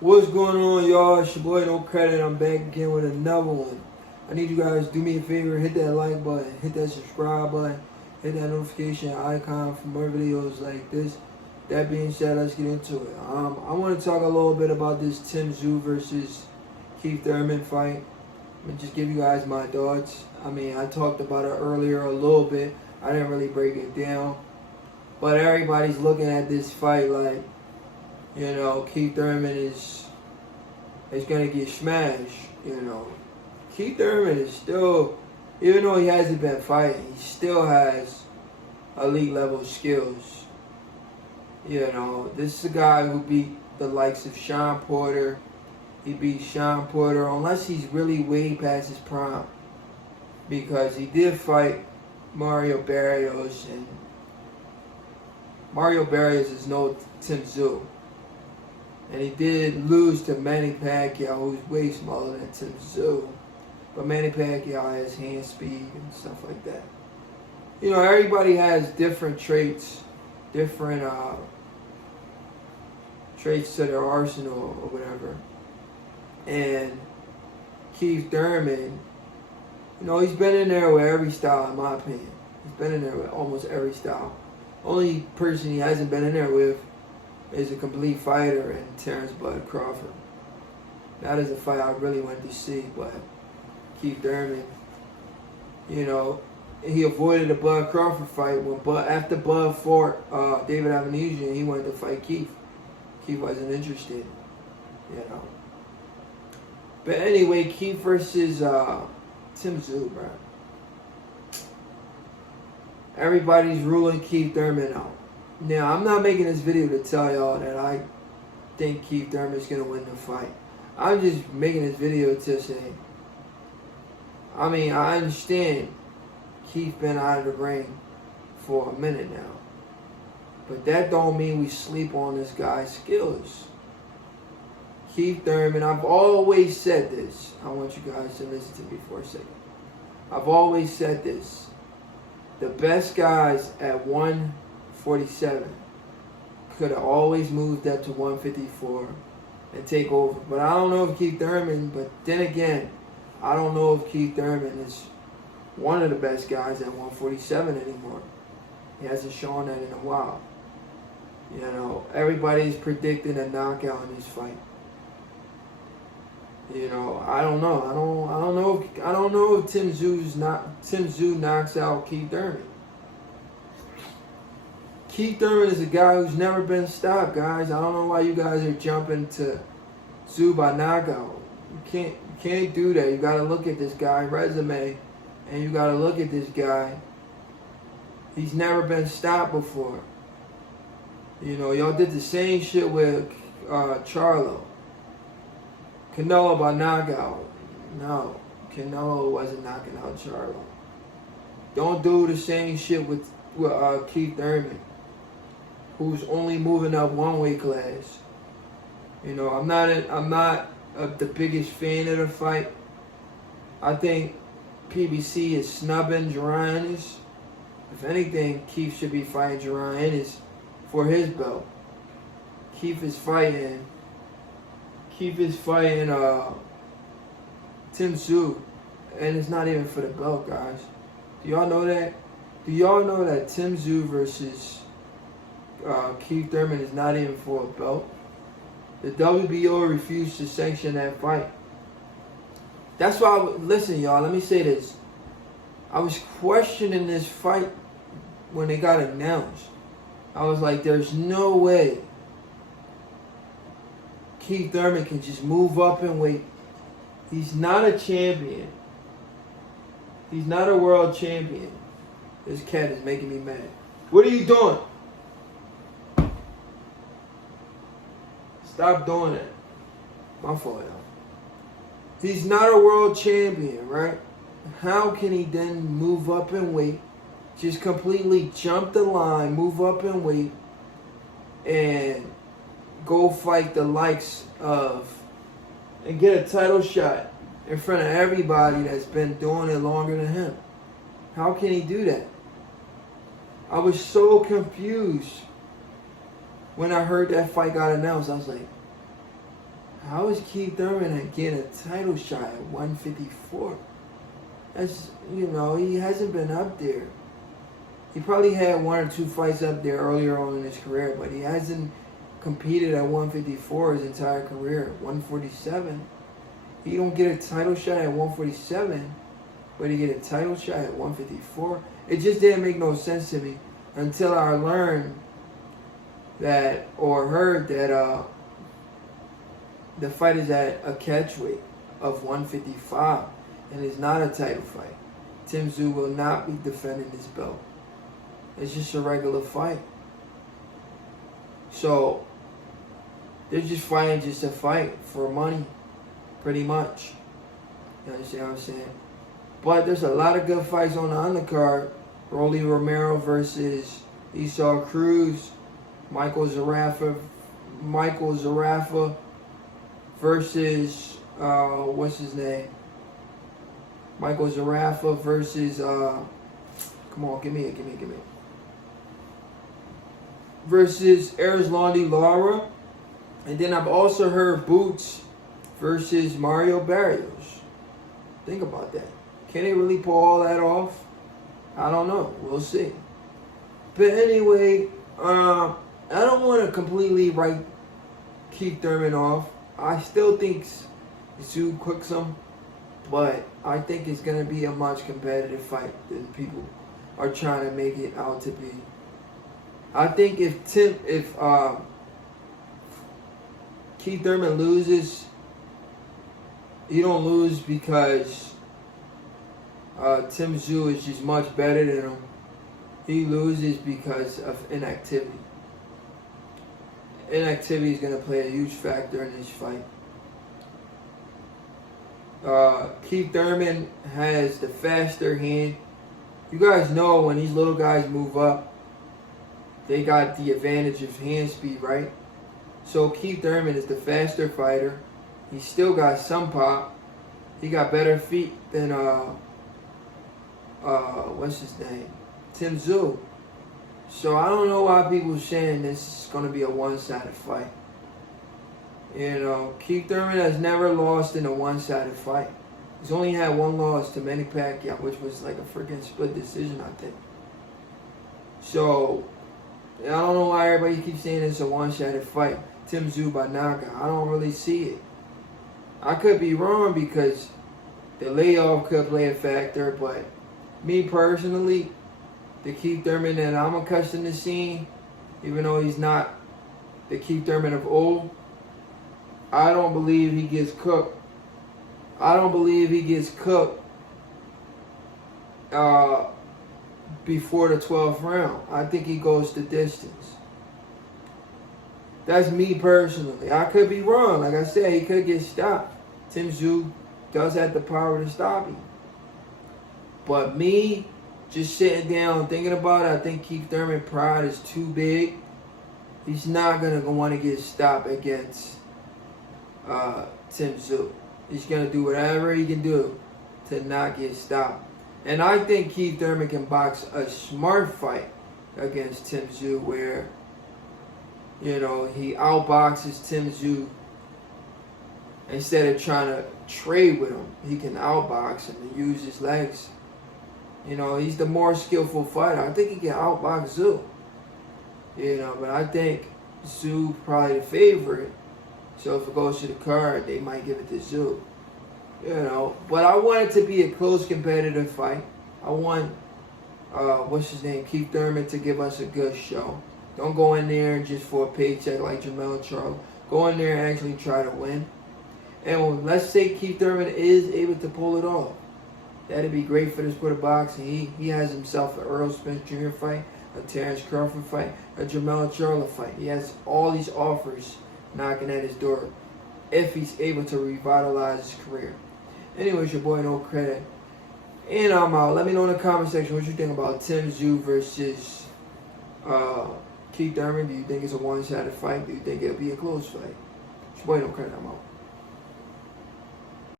What's going on, y'all? It's your boy No Credit. I'm back again with another one. I need you guys to do me a favor, hit that like button, hit that subscribe button, hit that notification icon for more videos like this. That being said, let's get into it. I want to talk a little bit about this Tim Tsyzu versus Keith Thurman fight. I'm just give you guys my thoughts. I talked about it earlier a little bit. I didn't really break it down. But everybody's looking at this fight like, Keith Thurman is going to get smashed, Keith Thurman is still, even though he hasn't been fighting, he still has elite level skills. This is a guy who beat the likes of Sean Porter. He beat Sean Porter, unless he's really way past his prime. Because he did fight Mario Barrios, and Mario Barrios is no Tim Tsyzu. And he did lose to Manny Pacquiao, who's way smaller than Tim Tsyzu. But Manny Pacquiao has hand speed and stuff like that. Everybody has different traits, different traits to their arsenal or whatever. And Keith Thurman, he's been in there with every style, in my opinion. He's been in there with almost every style. Only person he hasn't been in there with is a complete fighter and Terrence Bud Crawford. That is a fight I really wanted to see, but Keith Thurman, he avoided the Bud Crawford fight after Bud fought David Avenesian, he wanted to fight Keith. Keith wasn't interested, But anyway, Keith versus Tim Tsyzu, bro. Everybody's ruling Keith Thurman out. Now, I'm not making this video to tell y'all that I think Keith Thurman's going to win the fight. I'm just making this video to say, I understand Keith been out of the ring for a minute now. But that don't mean we sleep on this guy's skills. Keith Thurman, I've always said this. I want you guys to listen to me for a second. I've always said this. The best guys at 147 could have always moved up to 154 and take over. But I don't know if Keith Thurman, but then again, I don't know if Keith Thurman is one of the best guys at 147 anymore. He hasn't shown that in a while. Everybody's predicting a knockout in this fight. I don't know. I don't know if Tim Tsyzu knocks out Keith Thurman. Keith Thurman is a guy who's never been stopped, guys. I don't know why you guys are jumping to Tsyzu by knockout. You can't do that. You gotta look at this guy's resume, and you gotta look at this guy. He's never been stopped before. Y'all did the same shit with Charlo. Canelo by knockout. No, Canelo wasn't knocking out Charlo. Don't do the same shit with Keith Thurman, who's only moving up one weight class. I'm not the biggest fan of the fight. I think PBC is snubbing Jerron Ennis. If anything, Keith should be fighting Jerron Ennis for his belt. Keith is fighting Tim Tsyzu, and it's not even for the belt, guys. Do y'all know that? Do y'all know that Tim Tsyzu versus Keith Thurman is not even for a belt? The WBO refused to sanction that fight. That's why listen, y'all, let me say this. I was questioning this fight when they got announced. I was like, there's no way Keith Thurman can just move up and weight. He's not a champion. He's not a world champion. This cat is making me mad. What are you doing? Stop doing that. My fault, y'all. He's not a world champion, right? How can he then move up in weight, just completely jump the line, move up in weight, and go fight the likes of, and get a title shot in front of everybody that's been doing it longer than him? How can he do that? I was so confused when I heard that fight got announced. I was like, How is Keith Thurman getting a title shot at 154? That's, he hasn't been up there. He probably had 1 or 2 fights up there earlier on in his career, but he hasn't competed at 154 his entire career. 147. He don't get a title shot at 147, but he get a title shot at 154. It just didn't make no sense to me until I learned that, or heard that the fight is at a catch weight of 155 and it's not a title fight. Tim Tsyzu will not be defending this belt. It's just a regular fight. So they're just fighting just a fight for money, pretty much. You understand what I'm saying? But there's a lot of good fights on the undercard. Rolly Romero versus Esau Cruz. Michael Zarafa versus what's his name? Michael Zarafa versus come on, give me it. Versus Erislandy Lara. And then I've also heard Boots versus Mario Barrios. Think about that. Can they really pull all that off? I don't know. We'll see. But anyway, I don't want to completely write Keith Thurman off. I still think Tsyzu cooks him, but I think it's going to be a much competitive fight than people are trying to make it out to be. I think if Keith Thurman loses, he don't lose because Tim Tsyzu is just much better than him. He loses because of inactivity. Inactivity is going to play a huge factor in this fight. Keith Thurman has the faster hand. You guys know when these little guys move up, they got the advantage of hand speed, right? So Keith Thurman is the faster fighter. He still got some pop. He got better feet than what's his name? Tim Tsyzu. So I don't know why people are saying this is going to be a one-sided fight. Keith Thurman has never lost in a one-sided fight. He's only had one loss to Manny Pacquiao, which was like a freaking split decision, I think. So I don't know why everybody keeps saying it's a one-sided fight. Tim Tsyzu by knockout. I don't really see it. I could be wrong because the layoff could play a factor, but me personally, the Keith Thurman that I'm accustomed to seeing, even though he's not the Keith Thurman of old, I don't believe he gets cooked. I don't believe he gets cooked before the 12th round. I think he goes the distance. That's me personally. I could be wrong. Like I said, he could get stopped. Tim Tsyzu does have the power to stop him. But me, just sitting down thinking about it, I think Keith Thurman's pride is too big. He's not going to want to get stopped against Tim Tsyzu. He's going to do whatever he can do to not get stopped. And I think Keith Thurman can box a smart fight against Tim Tsyzu where, he outboxes Tim Tsyzu. Instead of trying to trade with him, he can outbox him and use his legs. He's the more skillful fighter. I think he can outbox Tsyzu. But I think Tsyzu probably the favorite. So if it goes to the card, they might give it to Tsyzu. But I want it to be a close competitive fight. I want, Keith Thurman to give us a good show. Don't go in there just for a paycheck like Jermell Charlo. Go in there and actually try to win. And let's say Keith Thurman is able to pull it off. That'd be great for the sport of boxing. He has himself an Earl Spence Jr. fight, a Terrence Crawford fight, a Jermell Charlo fight. He has all these offers knocking at his door if he's able to revitalize his career. Anyways, your boy No Credit. And I'm out. Let me know in the comment section what you think about Tim Tsyzu versus Keith Thurman. Do you think it's a one-sided fight? Do you think it'll be a close fight? It's your boy No Credit. I'm out.